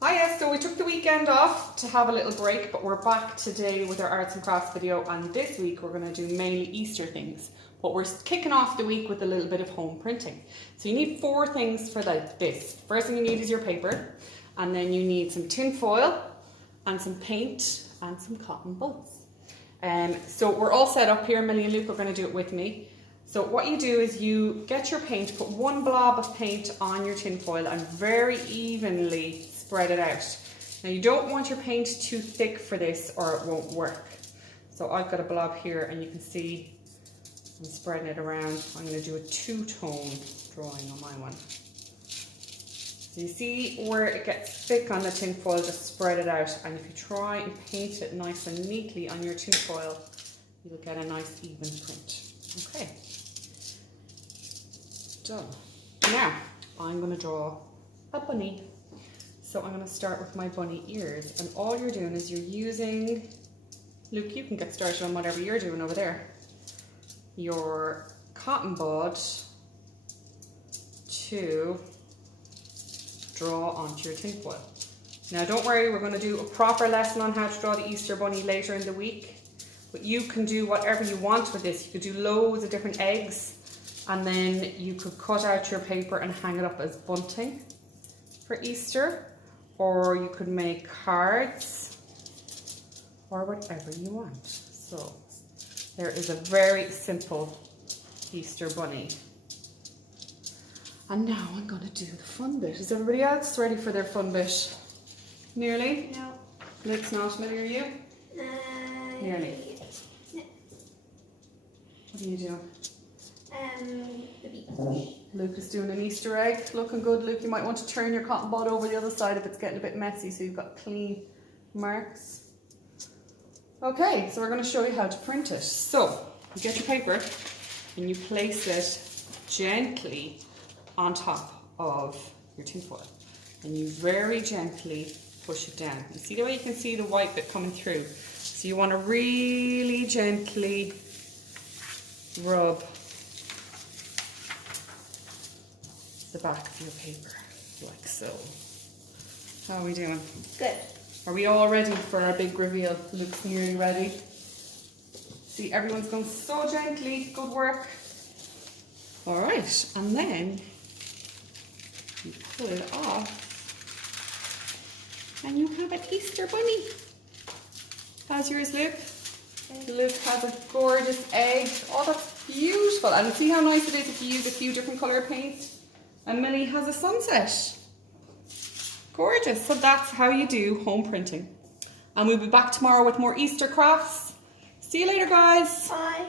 Hiya, so we took the weekend off to have a little break, but we're back today with our arts and crafts video, and this week we're going to do mainly Easter things, but we're kicking off the week with a little bit of home printing. So you need 4 things for this. First thing you need is your paper, and then you need some tin foil and some paint and some cotton buds. So we're all set up here. Millie and Luke are going to do it with me. So what you do is you get your paint, put 1 blob of paint on your tin foil and very evenly spread it out. Now you don't want your paint too thick for this or it won't work. So I've got a blob here and you can see I'm spreading it around. I'm going to do a 2-tone drawing on my one. So you see where it gets thick on the tin foil, just spread it out, and if you try and paint it nice and neatly on your tin foil, you'll get a nice even print. Okay. Done. Now I'm going to draw a bunny. So I'm going to start with my bunny ears, and all you're doing is you're using, Luke, you can get started on whatever you're doing over there, your cotton bud to draw onto your tin foil. Now don't worry, we're going to do a proper lesson on how to draw the Easter bunny later in the week, but you can do whatever you want with this. You could do loads of different eggs, and then you could cut out your paper and hang it up as bunting for Easter, or you could make cards, or whatever you want. So there is a very simple Easter bunny. And now I'm going to do the fun bit. Is everybody else ready for their fun bit? Nearly? No. Luke's not. Millie, are you? Nearly. No. What are you doing? The beach. Luke is doing an Easter egg. Looking good, Luke. You might want to turn your cotton bud over the other side if it's getting a bit messy so you've got clean marks. Okay, so we're going to show you how to print it. So, you get your paper and you place it gently on top of your tin foil. And you very gently push it down. You see the way you can see the white bit coming through? So you want to really gently rub the back of your paper, like so. How are we doing? Good. Are we all ready for our big reveal? Luke's nearly ready. See, everyone's going so gently. Good work. All right, and then you pull it off, and you have an Easter bunny. How's yours, Luke? Luke has a gorgeous egg. Oh, that's beautiful. And see how nice it is if you use a few different colour paints. And Millie has a sunset. Gorgeous. So that's how you do home printing. And we'll be back tomorrow with more Easter crafts. See you later, guys. Bye.